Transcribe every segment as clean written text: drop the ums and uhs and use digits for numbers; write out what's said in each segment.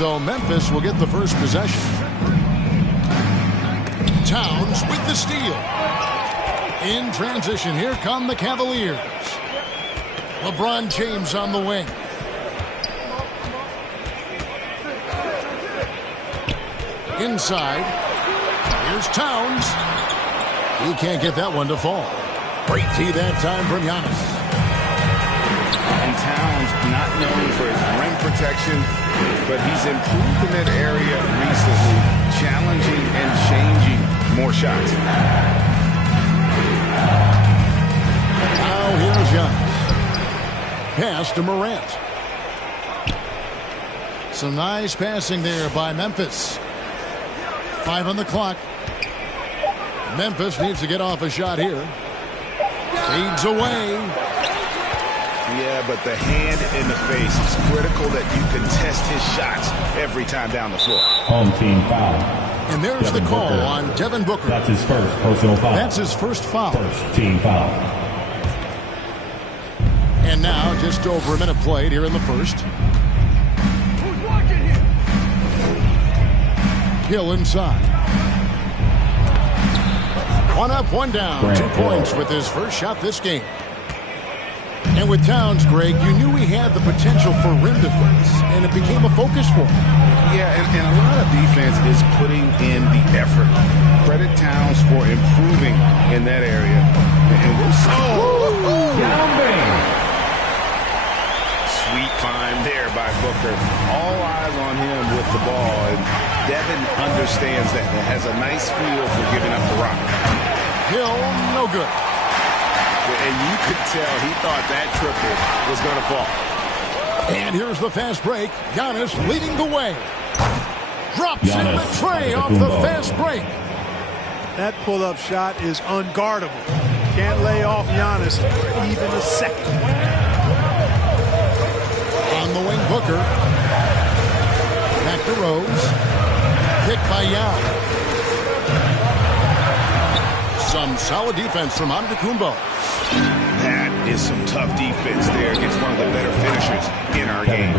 So Memphis will get the first possession. Towns with the steal. In transition, here come the Cavaliers. LeBron James on the wing. Inside. Here's Towns. He can't get that one to fall. Great tee that time from Giannis. And Towns not known for his rim protection, but he's improved in that area recently, challenging and changing more shots. Now here's Giannis. Pass to Morant. Some nice passing there by Memphis. 5 on the clock. Memphis needs to get off a shot here. Fades away. Yeah, but the hand in the face is critical that you contest his shots every time down the floor. Home team foul. And there's the call on Devin Booker. That's his first personal foul. That's his first foul. First team foul. And now just over a minute played here in the first. Who's watching here? Hill inside. 1 up, 1 down. Grant 2 points Hill. with his first shot this game. And with Towns, Greg, you knew he had the potential for rim defense, and it became a focus for him. Yeah, and a lot of defense is putting in the effort. Credit Towns for improving in that area. And we'll see. Sweet find there by Booker. All eyes on him with the ball. And Devin understands that and has a nice feel for giving up the rock. Hill, no good. And you could tell he thought that triple was going to fall. And here's the fast break. Giannis leading the way. Drops in the Giannis tray off the fast break. That pull-up shot is unguardable. Can't lay off Giannis for even a second. On the wing, Booker. Back to Rose. Picked by Yao. Some solid defense from Antetokounmpo. That is some tough defense there against one of the better finishers in our game.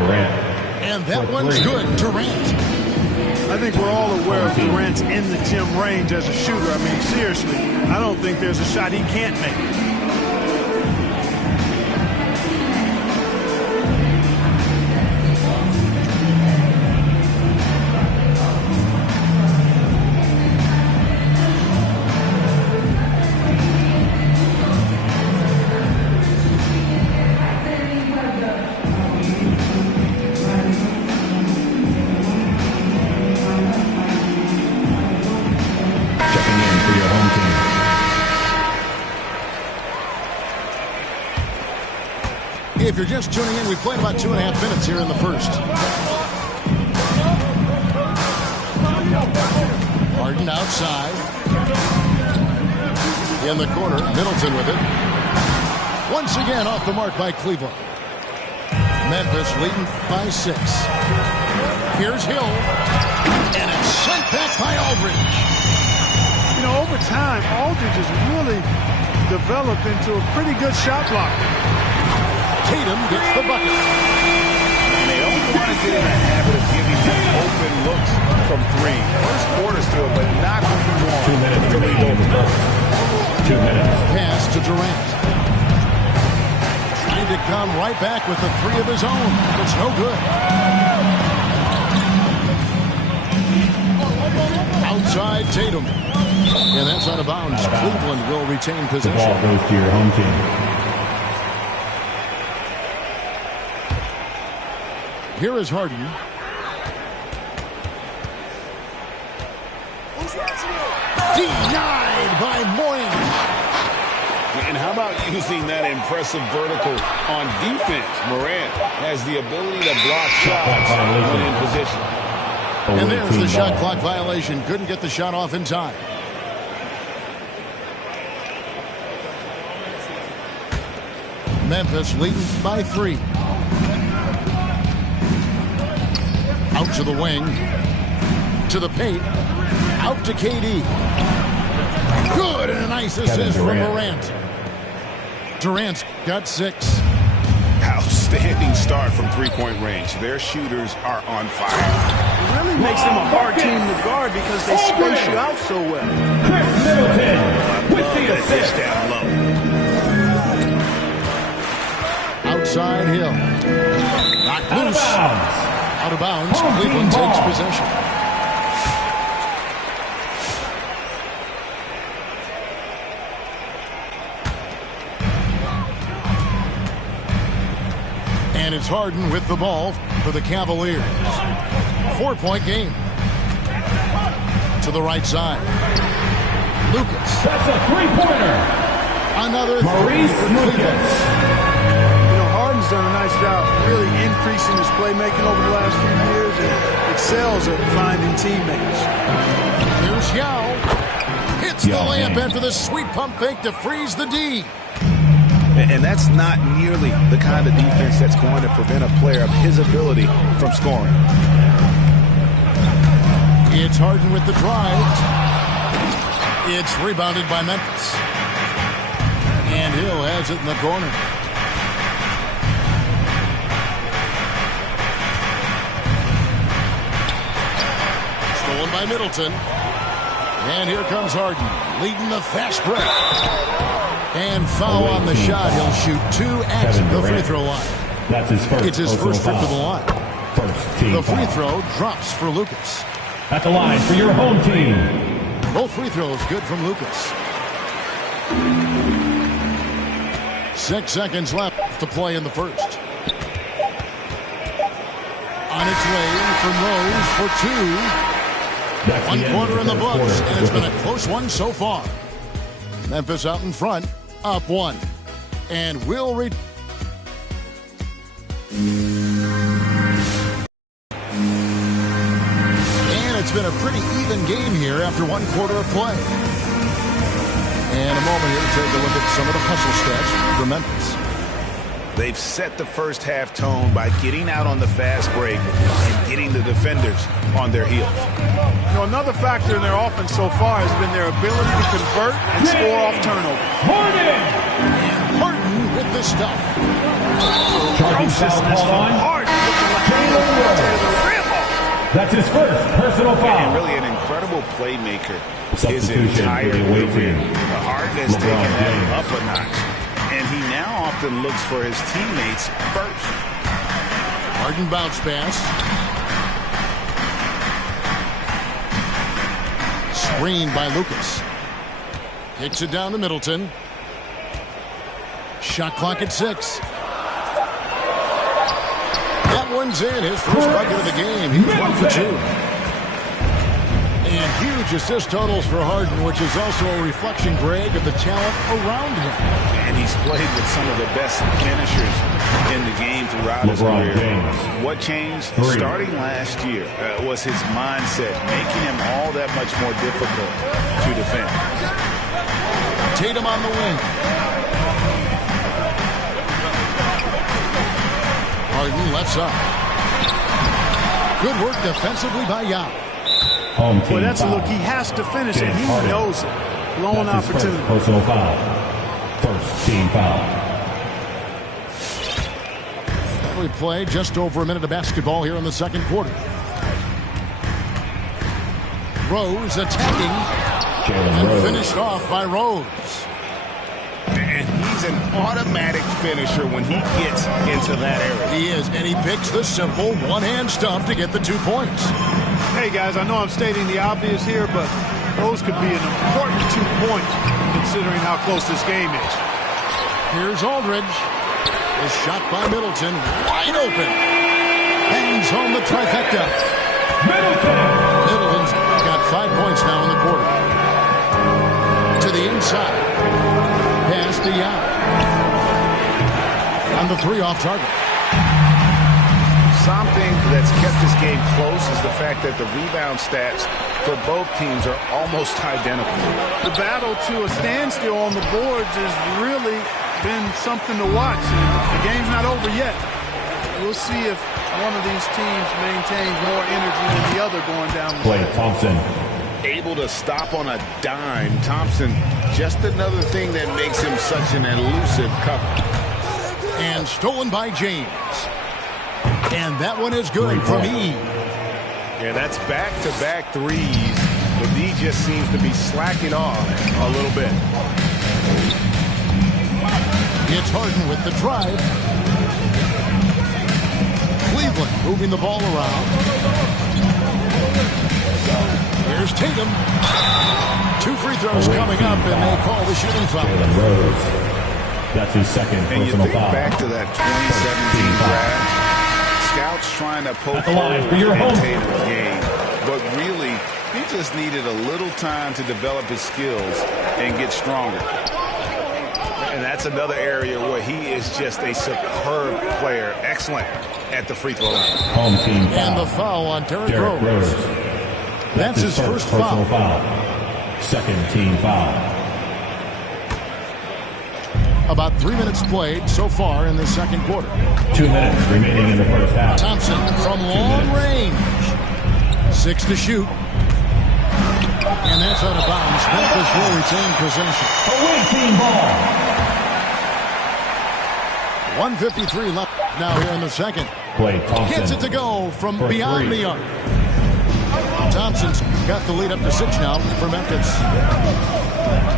And that one's good. Durant. I think we're all aware of Durant's in the gym range as a shooter. I mean, seriously, I don't think there's a shot he can't make. If you're just tuning in, we played about 2.5 minutes here in the first. Harden outside. In the corner, Middleton with it. Once again off the mark by Cleveland. Memphis leading by 6. Here's Hill. And it's sent back by Aldridge. You know, over time, Aldridge has really developed into a pretty good shot blocker. Tatum gets the bucket. And they don't want to get in the habit of giving him open looks from 3. First quarter still, but not what you want. 2 minutes to lead over first. 2 minutes. Pass to Durant. Trying to come right back with the 3 of his own. It's no good. Outside Tatum. And that's out of bounds. Cleveland will retain possession. The ball goes to your home team. Here is Harden. Denied by Moyne. And how about using that impressive vertical on defense? Morant has the ability to block shots when in position. And there's the shot clock violation. Couldn't get the shot off in time. Memphis leading by 3. Out to the wing. To the paint. Out to KD. Good, and a nice assist from Durant. Durant's got 6. Outstanding start from three-point range. Their shooters are on fire. It really makes them a hard team to guard because they space you out so well. Chris Middleton with the assist. Down low. Outside Hill. Knocked Out of loose. bounds. Out of bounds. Home team Cleveland takes ball. possession. And it's Harden with the ball for the Cavaliers. 4-point game. To the right side. Lucas. That's a three-pointer. Another Maurice three for Lucas. Cleveland. You know, Harden's done a nice job really increasing his playmaking over the last few years and excels at finding teammates. Here's Yao. Hits the Yao. layup after the sweet pump fake to freeze the D. And that's not nearly the kind of defense that's going to prevent a player of his ability from scoring. It's Harden with the drive. It's rebounded by Memphis. And Hill has it in the corner. Stolen by Middleton. And here comes Harden, leading the fast break. And foul on the shot. He'll shoot two at the free throw line. That's his first. It's his first trip to the line. First team The free foul. throw drops for Lucas. At the line for your home team. Both free throws good from Lucas. 6 seconds left to play in the first. On its way from Rose for two. That's One the end quarter of in the first books, quarter. and it's been a close one so far. Memphis out in front, up one. And will read. And it's been a pretty even game here after one quarter of play. And a moment here to take a look at some of the hustle stats for Memphis. They've set the first half tone by getting out on the fast break and getting the defenders on their heels. You know, another factor in their offense so far has been their ability to convert and score off turnover. Harden. And Harden with the stuff. Charging foul called on. Harden looking like he was going to tear the rim off. That's his first personal And foul. really an incredible playmaker his Substitution entire for the away career. team. Harden has LeBron taken that James. up a notch. And he now often looks for his teammates first. Harden bounce pass. Screened by Lucas. Kicks it down to Middleton. Shot clock at 6. That one's in. His first bucket of the game. He's 1 for 2. And huge assist totals for Harden, which is also a reflection, Greg, of the talent around him. And he's played with some of the best finishers in the game throughout his LeBron career. James. What changed 3. starting last year was his mindset, making him all that much more difficult to defend. Tatum on the wing. Harden left side. Good work defensively by Yao. Home team Boy, that's a foul. look he has to finish, and James he Harden. knows it. Blown That's his opportunity. first personal foul. First team foul. We play just over a minute of basketball here in the second quarter. Rose attacking Jalen and Rose. finished off by Rose. And he's an automatic finisher when he gets into that area. He is, and he picks the simple one-hand stump to get the 2 points. Hey, guys, I know I'm stating the obvious here, but those could be an important 2 points considering how close this game is. Here's Aldridge. A shot by Middleton, wide open. Hangs home the trifecta. Middleton's got 5 points now in the quarter. To the inside. Pass to Yao. On the 3 off target. Something that's kept this game close is the fact that the rebound stats for both teams are almost identical. The battle to a standstill on the boards has really been something to watch. And the game's not over yet. We'll see if one of these teams maintains more energy than the other going down the Klay Thompson. Able to stop on a dime. Thompson, just another thing that makes him such an elusive cover. And stolen by James. And that one is good from E. Yeah, that's back-to-back threes, but D just seems to be slacking off a little bit. It's Harden with the drive. Cleveland moving the ball around. Here's Tatum. 2 free throws coming up, and they call the shooting foul. Jalen Rose. That's his second And you personal think foul. back to that 2017 draft, scouts trying to poke holes in Tatum's game, but really, he just needed a little time to develop his skills and get stronger. And that's another area where he is just a superb player, excellent at the free throw line. Home team foul. And the foul on Derrick Derrick Rose. Rose. That's his first personal foul. Second team foul. About 3 minutes played so far in the second quarter. 2 minutes remaining in the first half. Thompson from long range. 6 to shoot. And that's out of bounds. Memphis will retain possession. Away team ball. 1:53 left now here in the second. Klay Thompson. Gets it to go from For beyond three. the arc. Thompson's got the lead up to 6 now for Memphis.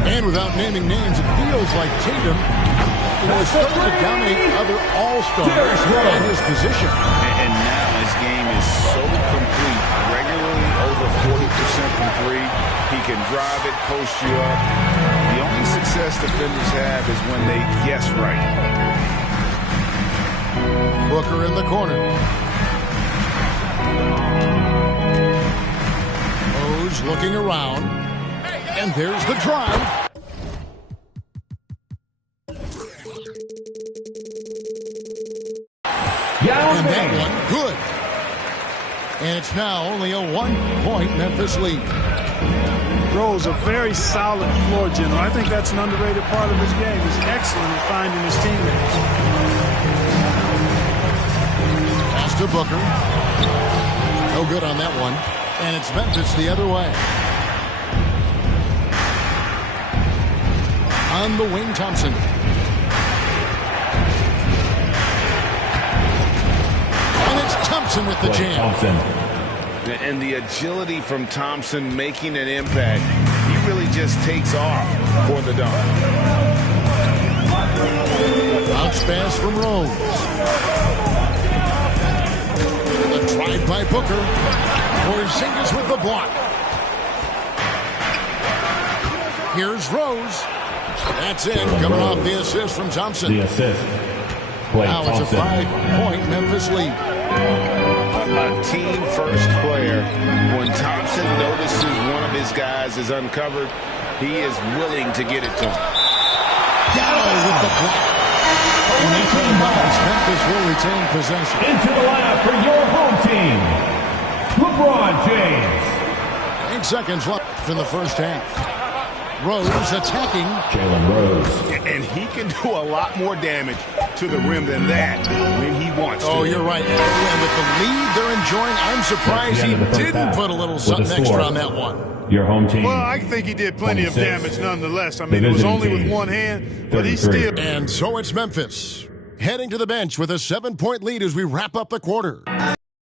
And without naming names, it feels like Tatum is starting to dominate other all-stars at his position. And now his game is so complete, regularly over 40% from three. He can drive it, post you up. The only success defenders have is when they guess right. Booker in the corner. Rose looking around. And there's the drive. And that one, good. And it's now only a 1-point Memphis lead. Rose, a very solid floor general. I think that's an underrated part of his game. He's excellent at finding his teammates. Pass to Booker. No good on that one. And it's Memphis the other way. On the wing, Thompson. And it's Thompson with the Klay jam. Thompson. And the agility from Thompson making an impact, he really just takes off for the dunk. Bounce pass from Rose. The drive by Booker. Porzingis with the block. Here's Rose. That's it. Coming off the assist from Thompson. The assist. Klay Now it's a Thompson. 5-point Memphis lead. A team-first player. When Thompson notices one of his guys is uncovered, he is willing to get it to him. Gallo with the block. And that's out of bounds. Memphis will retain possession. Into the lineup for your home team, LeBron James. 8 seconds left in the first half. Rose attacking. Jalen Rose. And he can do a lot more damage to the rim than that when he wants to. Oh, you're right. And with the lead they're enjoying, I'm surprised he didn't put a little something extra on that one. Your home team. Well, I think he did plenty of 26. damage nonetheless. I The mean, it was visiting only with team, one hand, but he 33. still... And so it's Memphis heading to the bench with a 7-point lead as we wrap up the quarter.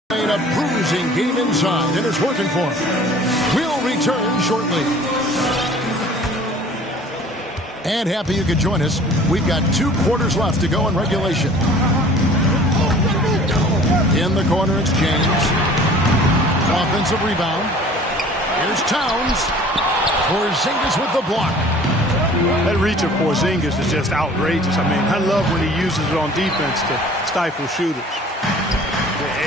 Playing a bruising game inside, and it's working for him. We'll return shortly. And happy you could join us. We've got 2 quarters left to go in regulation. In the corner, it's James. Offensive rebound. Here's Towns. Porzingis with the block. That reach of Porzingis is just outrageous. I mean, I love when he uses it on defense to stifle shooters.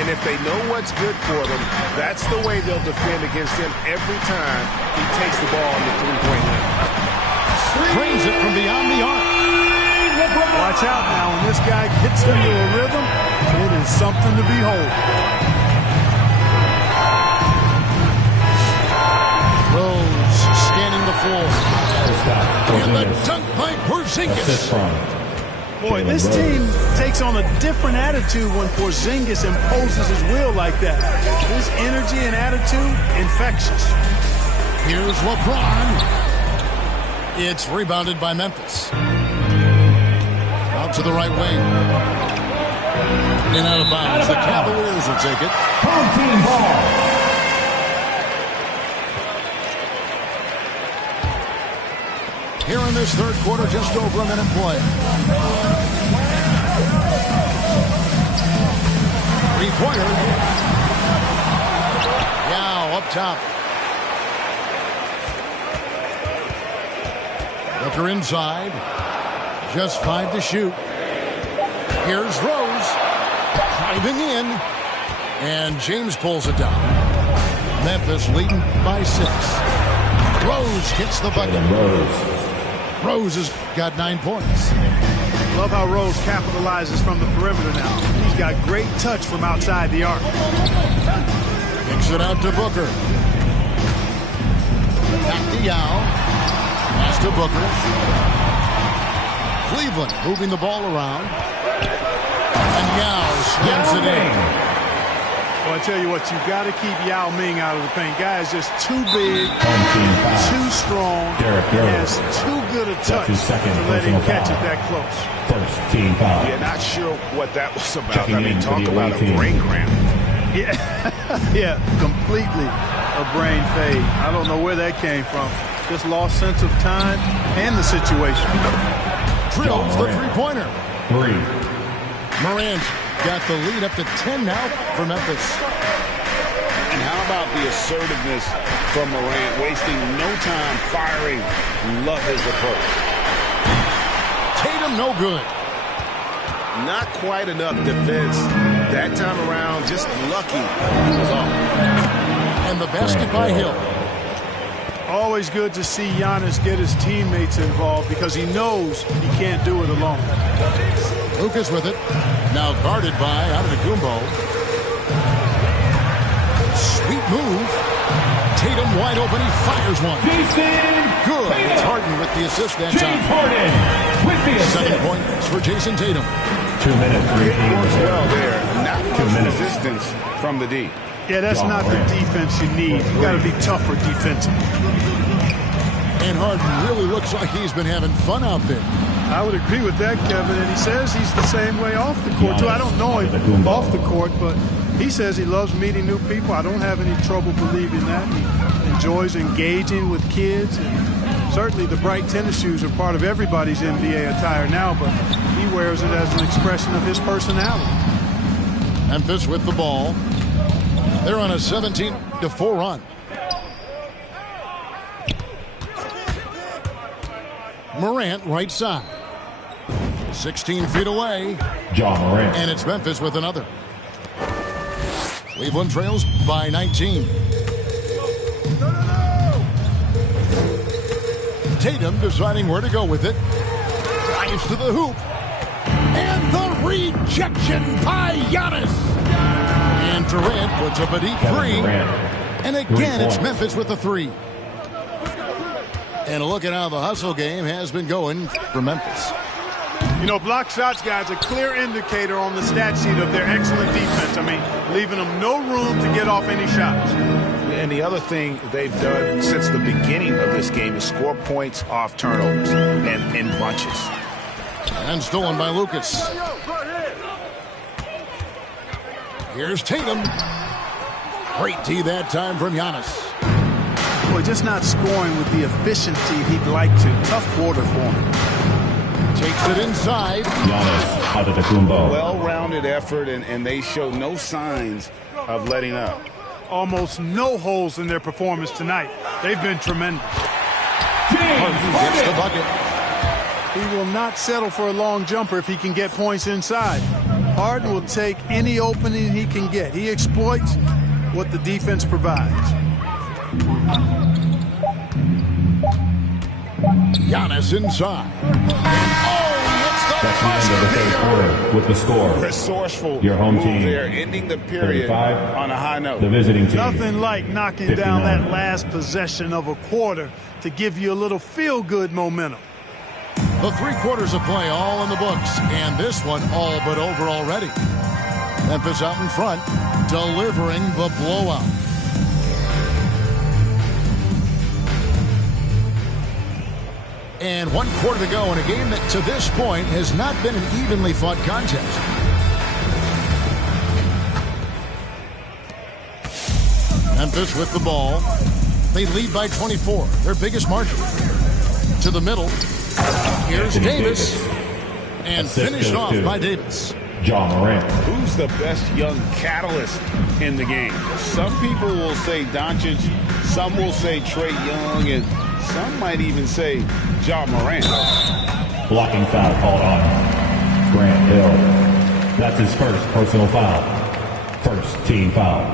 And if they know what's good for them, that's the way they'll defend against him every time he takes the ball in the three-point line. Drains it from beyond the arc. Watch out now. When this guy gets into a rhythm, it is something to behold. Rose scanning the floor. And the Porzingis. dunk by Porzingis. Assist from Boy, Jalen this Rose. team takes on a different attitude when Porzingis imposes his will like that. His energy and attitude, infectious. Here's LeBron. It's rebounded by Memphis. Out to the right wing. And out of bounds. The Cavaliers will take it. Home team ball. Here in this third quarter, just over a minute play. Three-pointer. Yao up top. Booker inside. Just 5 to shoot. Here's Rose. Driving in. And James pulls it down. Memphis leading by 6. Rose gets the bucket. Rose has got 9 points. Love how Rose capitalizes from the perimeter now. He's got great touch from outside the arc. Kicks it out to Booker. Back to Yao. Pass to Booker. Cleveland moving the ball around. And Yao slams it in. Well, I tell you what, you've got to keep Yao Ming out of the paint. Guy is just too big, too strong, has too good a touch to let him catch it that close. First team foul. Yeah, not sure what that was about. I mean, talk about a brain cramp. Yeah, yeah, completely a brain fade. I don't know where that came from. Just lost sense of time and the situation. Drills the three-pointer. 3. Morant's got the lead up to 10 now for Memphis. And how about the assertiveness from Morant, wasting no time firing. Love his approach. Tatum no good. Not quite enough defense that time around. Just lucky he was off. And the basket by Hill. Always good to see Giannis get his teammates involved because he knows he can't do it alone. Lucas with it. Now guarded by Antetokounmpo. Sweet move. Tatum wide open. He fires one. Jason Good. Tatum. It's Harden with the assist that James time. Harden with the assist. 7 points for Jason Tatum. 2 minutes. It works well there. Not 2 much minutes. resistance from the D. Yeah, that's not the defense you need. You got to be tougher defensively. And Harden really looks like he's been having fun out there. I would agree with that, Kevin, and he says he's the same way off the court, too. I don't know him off the court, but he says he loves meeting new people. I don't have any trouble believing that. He enjoys engaging with kids, and certainly the bright tennis shoes are part of everybody's NBA attire now, but he wears it as an expression of his personality. Memphis with the ball. They're on a 17-4 run. Morant right side. 16 feet away. John Morant. And it's Memphis with another. Cleveland trails by 19. Tatum deciding where to go with it. Drives to the hoop. And the rejection by Giannis. And Durant puts up a deep three. And again, it's Memphis with the 3. And look at how the hustle game has been going for Memphis. You know, block shots, guys, a clear indicator on the stat sheet of their excellent defense. I mean, leaving them no room to get off any shots. And the other thing they've done since the beginning of this game is score points off turnovers and in bunches. And stolen by Lucas. Here's Tatum. Great D that time from Giannis. Boy, just not scoring with the efficiency he'd like to. Tough quarter for him. Takes it inside. Giannis Antetokounmpo. Well-rounded effort, and they show no signs of letting up. Almost no holes in their performance tonight. They've been tremendous. Harden gets the bucket. He will not settle for a long jumper if he can get points inside. Harden will take any opening he can get. He exploits what the defense provides. Giannis inside. That's the end of the third quarter with the score. Resourceful Your home move team. there, ending the period 35. on a high note. The visiting team. Nothing like knocking 59. down that last possession of a quarter to give you a little feel-good momentum. The 3 quarters of play all in the books, and this one all but over already. Memphis out in front, delivering the blowout. And 1 quarter to go in a game that to this point has not been an evenly fought contest. Memphis with the ball. They lead by 24, their biggest margin. To the middle. Here's Davis. And finished off by Davis. John Morant. Who's the best young catalyst in the game? Some people will say Doncic, some will say Trae Young, and some might even say John Morant. Blocking foul called on Grant Hill. That's his first personal foul. First team foul.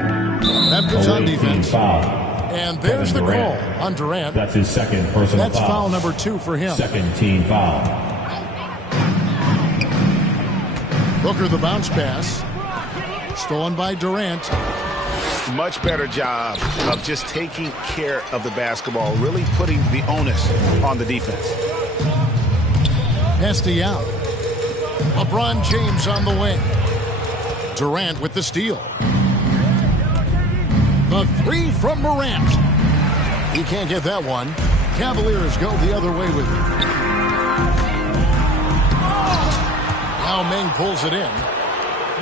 Memphis on defense. Foul. And there's the call on Durant. That's his second personal foul. That's foul number 2 for him. Second team foul. Booker the bounce pass. Stolen by Durant. Much better job of just taking care of the basketball, really putting the onus on the defense. Pass to Yao. LeBron James on the wing. Durant with the steal. The 3 from Morant. He can't get that one. Cavaliers go the other way with it. Yao Ming pulls it in.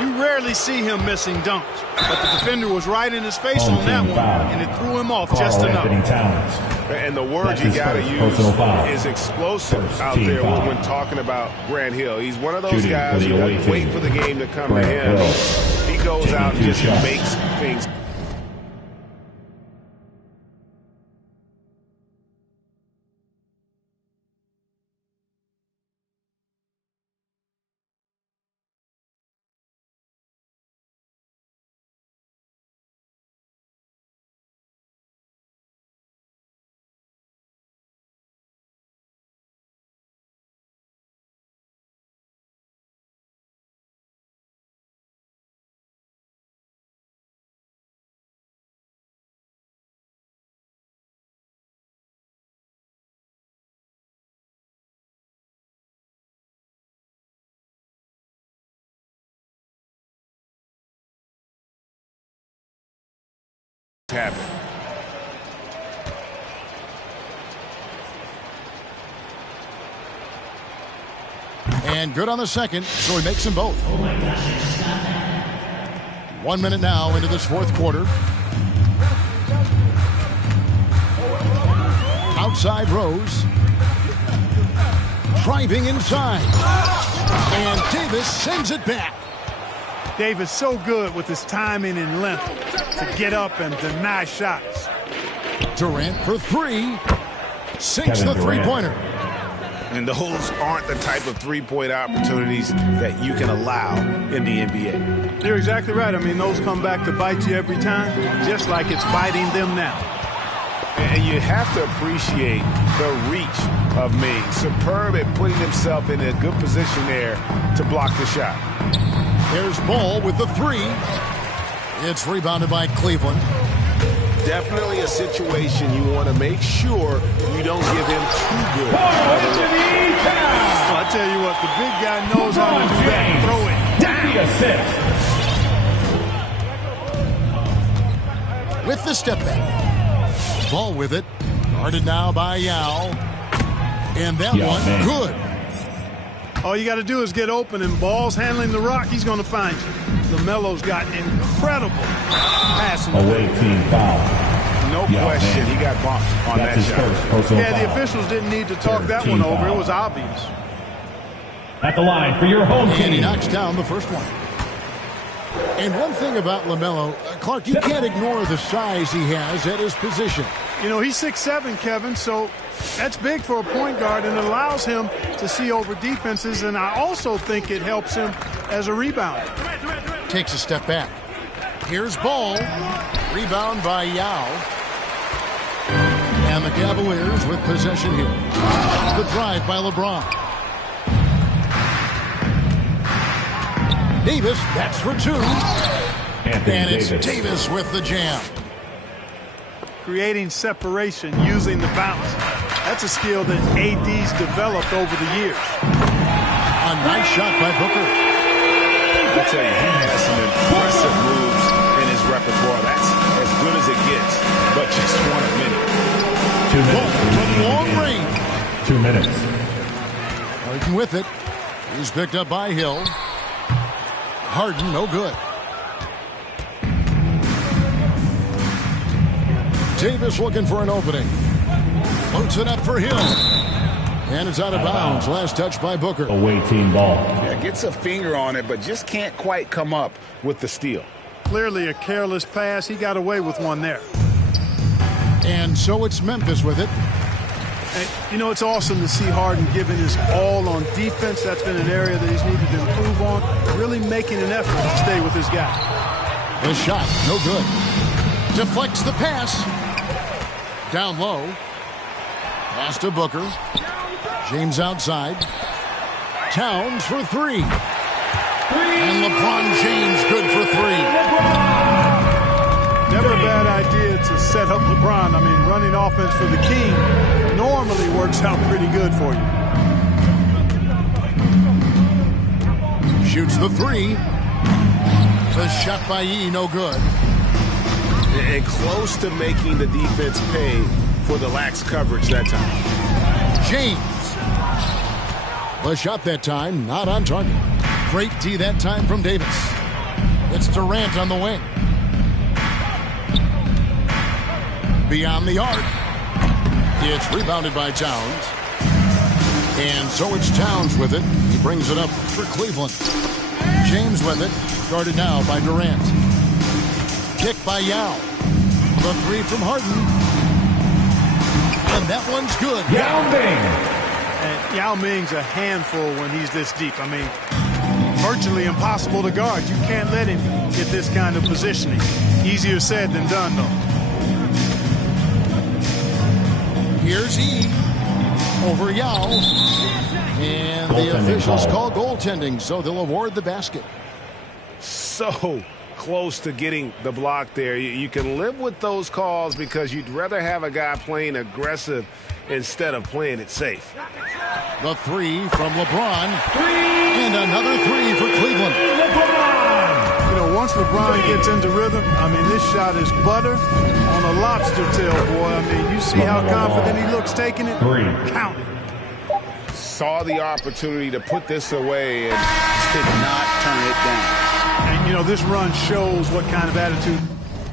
You rarely see him missing dunks, but the defender was right in his face on that one, and it threw him off just enough. And the word you got to use is explosive out there when talking about Grant Hill. He's one of those guys who doesn't wait for the game to come to him. He goes out and just makes things. Happen. And good on the second, so he makes them both. 1 minute now into this fourth quarter. Outside Rose. Driving inside. And Davis sends it back. Davis so good with his timing and length to get up and deny shots. Durant for 3. Sinks the three-pointer. And those aren't the type of three-point opportunities that you can allow in the NBA. You're exactly right. I mean, those come back to bite you every time, just like it's biting them now. And you have to appreciate the reach of Ming. Superb at putting himself in a good position there to block the shot. There's Ball with the 3. It's rebounded by Cleveland. Definitely a situation you want to make sure you don't give him too good. I tell you what, the big guy knows how to do that. Throw it. With the step back. Ball with it. Guarded now by Yao. And that one, good. All you got to do is get open, and Ball's handling the rock, he's going to find you. LaMelo's got incredible passing. Away team foul. No question, he got bumped on that shot. Yeah, the officials didn't need to talk that one over. It was obvious. At the line for your home team. And he knocks down the first one. And one thing about LaMelo, Clark, you can't ignore the size he has at his position. You know, he's 6'7", Kevin, so that's big for a point guard, and it allows him to see over defenses, and I also think it helps him as a rebounder. Takes a step back. Here's Ball. Rebound by Yao. And the Cavaliers with possession here. The drive by LeBron. Davis, that's for 2. And it's Davis with the jam. Creating separation using the bounce. That's a skill that AD's developed over the years. A nice shot by Booker. I tell you, he has some impressive moves in his repertoire. That's as good as it gets, but just one of many. 2 minutes. Harden with it. He's picked up by Hill. Harden, no good. Davis looking for an opening. Floats it up for Hill. And it's out of bounds. Last touch by Booker. Away team ball. Yeah, gets a finger on it, but just can't quite come up with the steal. Clearly a careless pass. He got away with one there. And so it's Memphis with it. And, you know, it's awesome to see Harden giving his all on defense. That's been an area that he's needed to improve on. Really making an effort to stay with his guy. The shot, no good. Deflects the pass. Down low. Pass to Booker. James outside. Towns for three. And LeBron James good for three. Never a bad idea to set up LeBron. I mean, running offense for the King normally works out pretty good for you. Shoots the three. The shot by Yee, no good. And close to making the defense pay for the lax coverage that time. James. The shot that time, not on target. Great D that time from Davis. It's Durant on the wing. Beyond the arc. It's rebounded by Towns. And so it's Towns with it. He brings it up for Cleveland. James with it. Guarded now by Durant. Kick by Yao. The three from Harden. And that one's good. Yao Ming. And Yao Ming's a handful when he's this deep. I mean, virtually impossible to guard. You can't let him get this kind of positioning. Easier said than done, though. Here's E. Over Yao. And the officials call goaltending, so they'll award the basket. So close to getting the block there. You can live with those calls because you'd rather have a guy playing aggressive instead of playing it safe. The three from LeBron. And another three for Cleveland. You know, once LeBron gets into rhythm, I mean, this shot is butter on a lobster tail, boy. I mean, you see how confident he looks taking it? Count it. Saw the opportunity to put this away and did not turn it down. And, you know, this run shows what kind of attitude